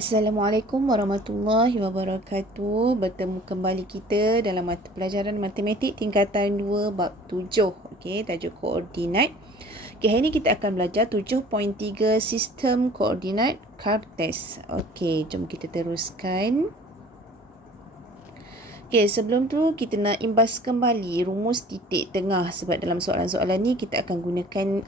Assalamualaikum warahmatullahi wabarakatuh. Bertemu kembali kita dalam mata pelajaran matematik tingkatan 2 bab 7. Okey, tajuk koordinat. Okey, hari ini kita akan belajar 7.3 sistem koordinat Cartesian. Okey, jom kita teruskan. Okey, sebelum tu kita nak imbas kembali rumus titik tengah sebab dalam soalan-soalan ni kita akan gunakan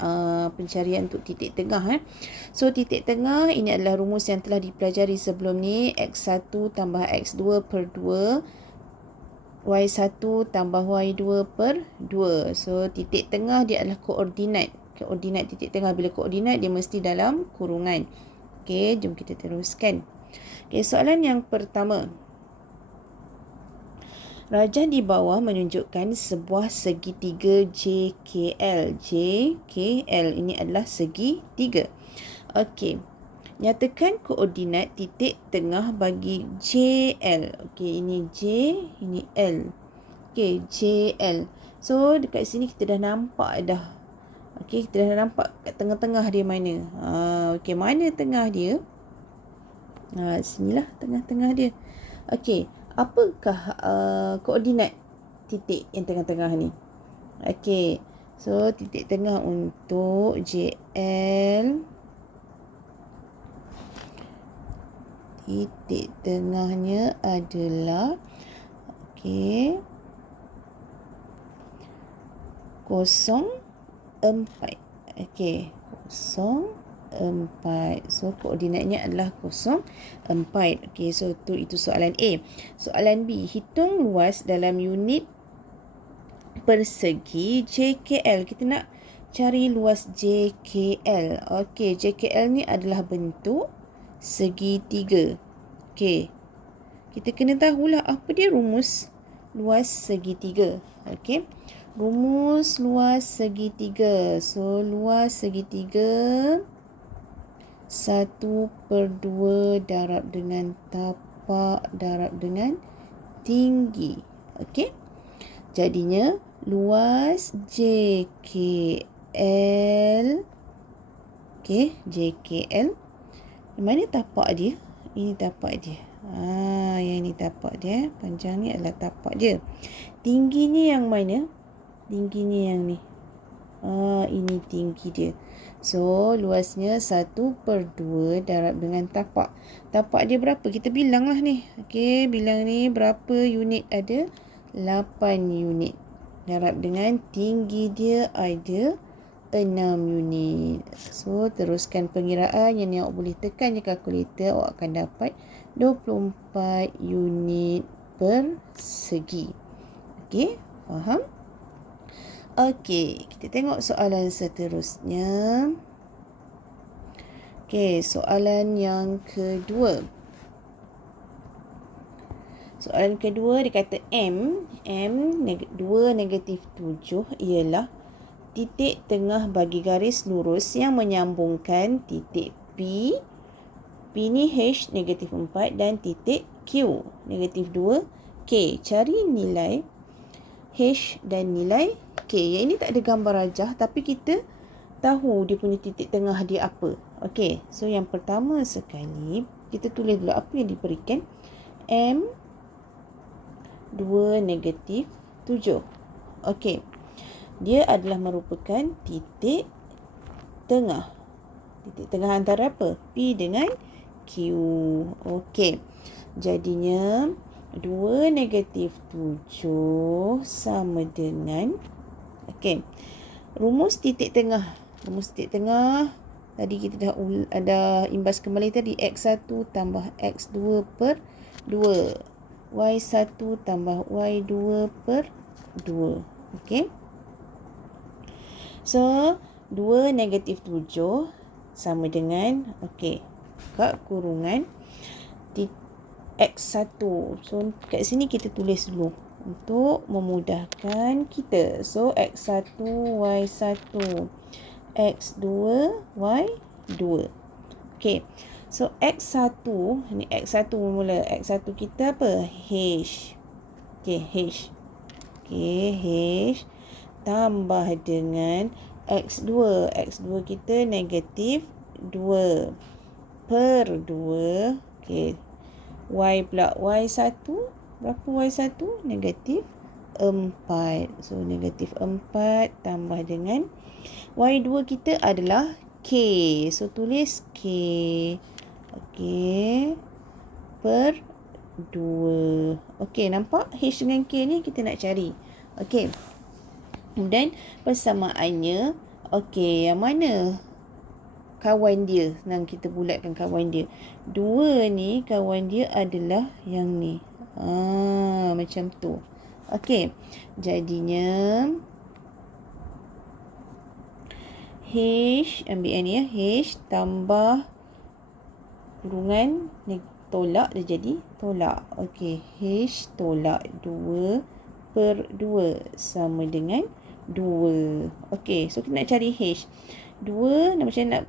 pencarian untuk titik tengah. So, titik tengah ini adalah rumus yang telah dipelajari sebelum ni. X1 tambah X2 per 2, Y1 tambah Y2 per 2. So, titik tengah dia adalah koordinat. Koordinat titik tengah, bila koordinat dia mesti dalam kurungan. Okey, jom kita teruskan. Okey, soalan yang pertama. Rajah di bawah menunjukkan sebuah segitiga JKL. JKL ini adalah segitiga. Okey. Nyatakan koordinat titik tengah bagi JL. Okey, ini J, ini L. Okey, JL. So, dekat sini kita dah nampak dah. Okey, kita dah nampak kat tengah-tengah dia mana. Okey, mana tengah dia? Sinilah tengah-tengah dia. Okey. Apakah koordinat titik yang tengah-tengah ni? Okey. So, titik tengah untuk JL. Titik tengahnya adalah okey 0,4. Okey, 0,4. So, koordinatnya adalah 0,4. Okey, so itu soalan A. Soalan B, hitung luas dalam unit persegi JKL. Kita nak cari luas JKL. Okey, JKL ni adalah bentuk segitiga. Okey, kita kena tahulah apa dia rumus luas segitiga. Okey, rumus luas segitiga. So, luas segitiga 1/2 darab dengan tapak darab dengan tinggi. Okey, jadinya luas JKL. Okey, JKL. Mana tapak dia? Ini tapak dia. Yang ini tapak dia. Panjang ni adalah tapak dia. Tingginya yang mana? Tingginya yang ni. Ini tinggi dia. So, luasnya 1/2 darab dengan tapak. Tapak dia berapa? Kita bilang lah ni. Okey, bilang ni berapa unit ada? 8 unit. Darab dengan tinggi dia ada 6 unit. So, teruskan pengiraan yang awak boleh tekan je kalkulator. Awak akan dapat 24 unit persegi. Okey, faham? Okey, kita tengok soalan seterusnya. Okey, soalan yang kedua. Soalan kedua dia kata M 2 negatif 7 ialah titik tengah bagi garis lurus yang menyambungkan titik P ni H negatif 4 dan titik Q negatif 2 K. Cari nilai H dan nilai K. Yang ini tak ada gambar rajah tapi kita tahu dia punya titik tengah dia apa. Okey, so yang pertama sekali kita tulis dulu apa yang diberikan. M 2 negatif 7. Okey, dia adalah merupakan titik tengah. Titik tengah antara apa? P dengan Q. Okey, jadinya 2 negatif 7 sama dengan, okey, rumus titik tengah. Rumus titik tengah tadi kita dah ada imbas kembali tadi. X1 tambah X2 per 2. Y1 tambah Y2 per 2. Okey. So, 2 negatif 7 sama dengan, okey, kat kurungan X1. So, kat sini kita tulis dulu untuk memudahkan kita. So, X1, Y1, X2, Y2. Okey. So, X1, ni X1 mula. X1 kita apa? H. Okey, H. Okey, H tambah dengan X2. X2 kita negatif 2 per 2 Okey. Y pula. Y1. Berapa Y1? Negatif 4. So, negatif 4 tambah dengan Y2 kita adalah K. So, tulis K. Okey. Per 2. Okey, nampak? H dengan K ni kita nak cari. Okey. Kemudian, persamaannya. Okey, yang mana kawan dia? Senang kita bulatkan kawan dia. 2 ni kawan dia adalah yang ni. Macam tu. Okey. Jadinya H, ambil yang ni ya. H tambah kurungan tolak dia jadi tolak. Okey. H tolak 2 per 2 sama dengan 2. Okey. So, kita nak cari H. 2 macam nak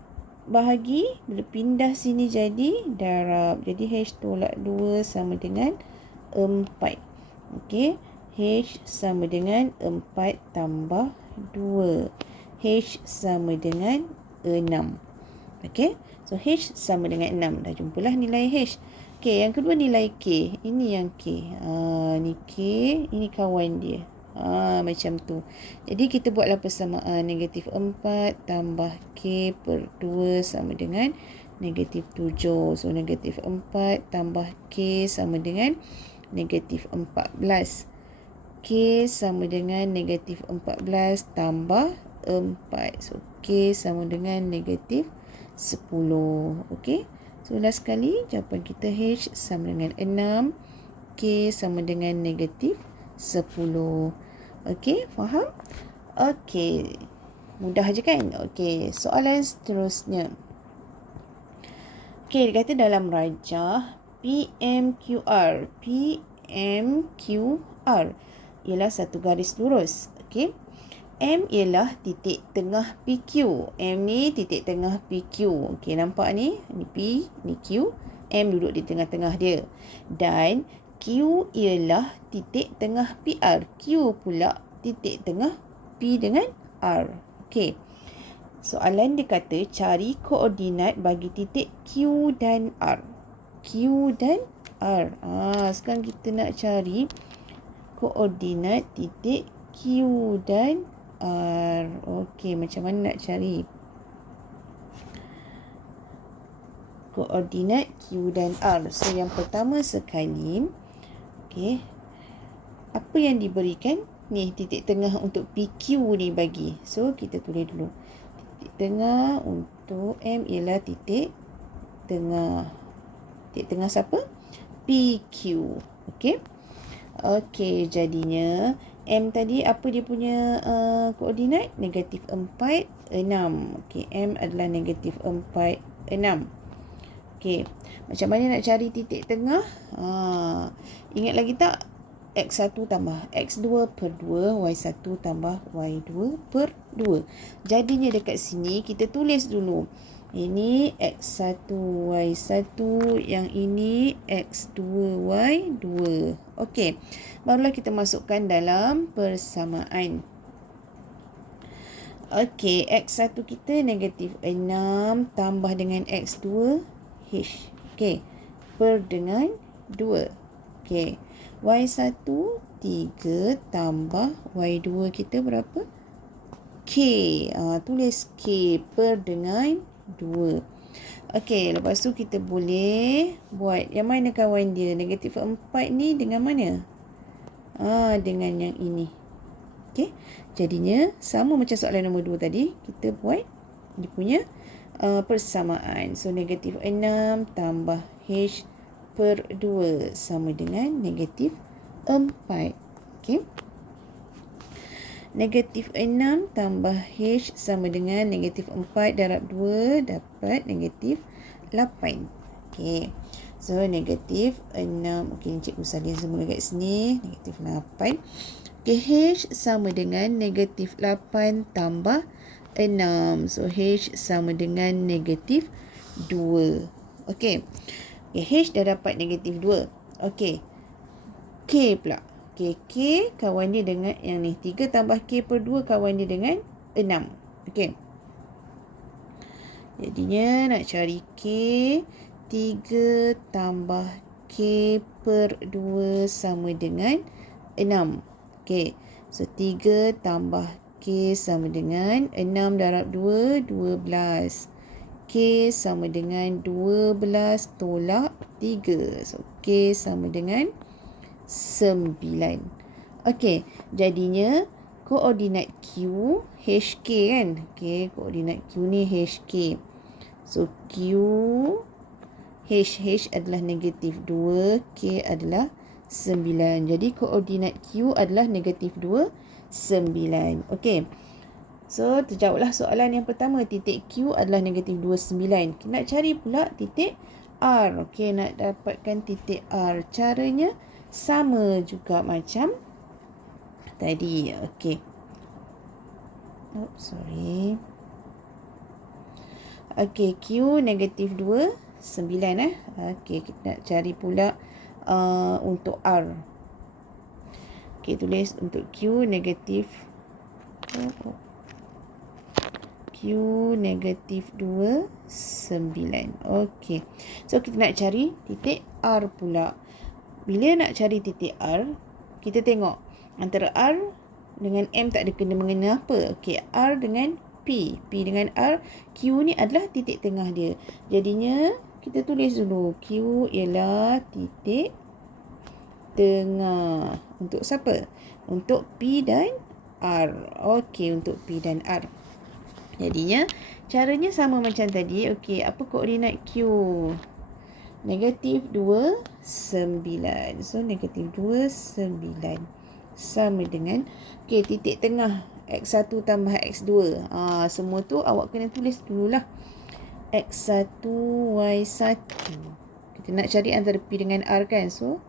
bahagi. Bila pindah sini jadi darab. Jadi, H tolak 2 sama dengan 4. Okey. H sama dengan 4 tambah 2. H sama dengan 6. Okey. So, H sama dengan 6. Dah jumpalah nilai H. Okey. Yang kedua nilai K. Ini yang K. Ni K. Ini kawan dia. Macam tu. Jadi, kita buatlah persamaan. Negatif 4 tambah K per 2 sama dengan negatif 7. So, negatif 4 tambah K sama dengan negatif 14. K sama dengan negatif 14 tambah 4. So, K sama dengan negatif 10. Okey. So, last sekali, jawapan kita H sama dengan 6. K sama dengan negatif 10. Okey, faham? Okey. Mudah je kan? Okey, soalan seterusnya. Okey, dia kata dalam rajah PMQR. PMQR ialah satu garis lurus. Okey. M ialah titik tengah PQ. M ni titik tengah PQ. Okey, nampak ni? Ni P, ni Q. M duduk di tengah-tengah dia. Dan Q ialah titik tengah PR. Q pula titik tengah P dengan R. Okey. Soalan dia kata cari koordinat bagi titik Q dan R. Q dan R. Sekarang kita nak cari koordinat titik Q dan R. Okey, macam mana nak cari koordinat Q dan R? So, yang pertama sekali, okey, apa yang diberikan? Ni, titik tengah untuk PQ ni bagi. So, kita tulis dulu. Titik tengah untuk M ialah titik tengah. Titik tengah siapa? PQ. Okey. Okey, jadinya M tadi apa dia punya koordinat? Negatif 4, 6. Okey, M adalah negatif 4, 6. Okey, macam mana nak cari titik tengah? Ingat lagi tak? X1 tambah X2 per 2, Y1 tambah Y2 per 2. Jadinya dekat sini kita tulis dulu. Ini X1, Y1. Yang ini X2, Y2. Okey. Barulah kita masukkan dalam persamaan. Okey. X1 kita negatif 6 tambah dengan X2, H. Okey. Per dengan 2. Okey. Y1, 3 tambah Y2 kita berapa? K. Tulis K per dengan 2. Okey, lepas tu kita boleh buat yang mana kawan dia? Negatif 4 ni dengan mana? Dengan yang ini. Okey, jadinya sama macam soalan nombor 2 tadi. Kita buat dia punya persamaan. So, negatif 6 tambah H per 2 sama dengan negatif 4. Okey. Negatif 6 tambah H sama dengan negatif 4 darab 2 dapat negatif 8. Okey. So, negatif 6. Okey, cikgu salin semula kat sini. Negatif 8. Okey, H sama dengan negatif 8 tambah 6. So, H sama dengan negatif 2. Okey. H dah dapat negatif 2. Okey. K pula. Okey, K kawan dia dengan yang ni. 3 tambah K per 2 kawan dia dengan 6. Okey. Jadinya nak cari K. 3 tambah K per 2 sama dengan 6. Okey. So, 3 tambah K sama dengan 6 darab 2, 12. K sama dengan 12 tolak 3. So, K sama dengan 9. Okey, jadinya koordinat Q HK kan. Okey, koordinat Q ni HK. So, H adalah negatif 2, K adalah 9. Jadi, koordinat Q adalah negatif 2, 9. Okey. So, terjawablah soalan yang pertama. Titik Q adalah negatif 2, 9. Kita nak cari pula titik R. Okey, nak dapatkan titik R. Caranya sama juga macam tadi. Okey. Sorry. Okey, Q negatif 2, 9. Okey, kita nak cari pula untuk R. Okey, tulis untuk Q negatif Q negatif 2, 9. Okey. So, kita nak cari titik R pula. Bila nak cari titik R, kita tengok antara R dengan M tak ada kena-mengena apa. Okey, R dengan P. P dengan R. Q ni adalah titik tengah dia. Jadinya, kita tulis dulu. Q ialah titik tengah. Untuk siapa? Untuk P dan R. Okey, untuk P dan R. Jadinya, caranya sama macam tadi. Okey, apa koordinat Q? Negatif 2, 9. So, negatif 2, 9. Sama dengan, okey, titik tengah. X1 tambah X2. Semua tu awak kena tulis dululah. X1, Y1. Kita nak cari antara P dengan R kan. So,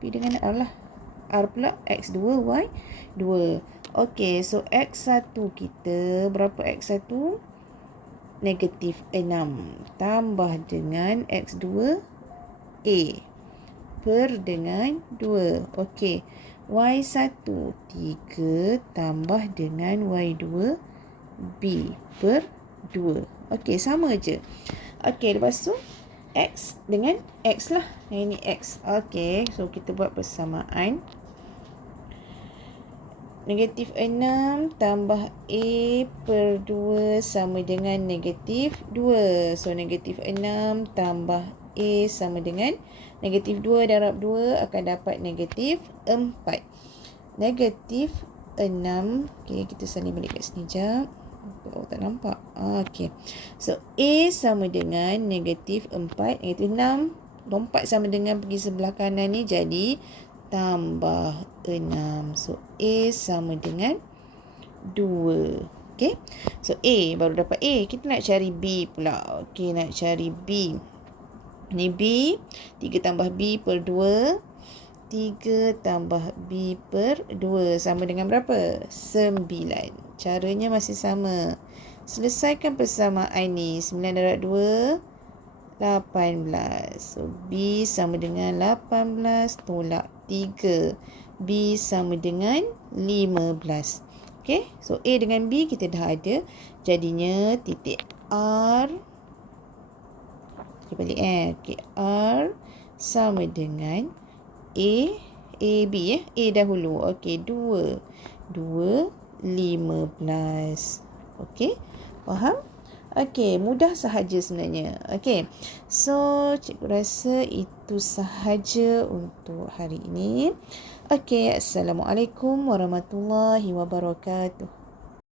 P dengan R lah. R pula X2, Y2. Okey, so X1 kita, berapa X1? Negatif 6. Tambah dengan X2, A. Per dengan 2. Okey. Y1, 3 tambah dengan Y2, B per 2. Okey, sama je. Okey, lepas tu X dengan X lah. Yang ini X. Okey, so kita buat persamaan. Negatif 6 tambah A per 2 sama dengan negatif 2. So, negatif 6 tambah A sama dengan negatif 2 darab 2 akan dapat negatif 4. Negatif 6. Okey, kita salin balik kat sini jap. Oh, tak nampak. Okey. So, A sama dengan negatif 4. Negatif 6. Lompat sama dengan pergi sebelah kanan ni. Jadi, tambah 6. So, A sama dengan 2. Okey. So, A baru dapat A. Kita nak cari B pula. Okey, nak cari B. Ni B. 3 tambah B per 2. 3 tambah B per 2. Sama dengan berapa? 9. Caranya masih sama. Selesaikan persamaan ni. 9 darab 2. 18. So, B sama dengan 18 tolak 3. B sama dengan 15. Okey. So, A dengan B kita dah ada. Jadinya titik R. Kita balik Okey. R sama dengan A. A, B A dahulu. Okey. 2. 2, 15. Okey. Faham? Okey, mudah sahaja sebenarnya. Okey. So, cikgu rasa itu sahaja untuk hari ini. Okey, Assalamualaikum warahmatullahi wabarakatuh.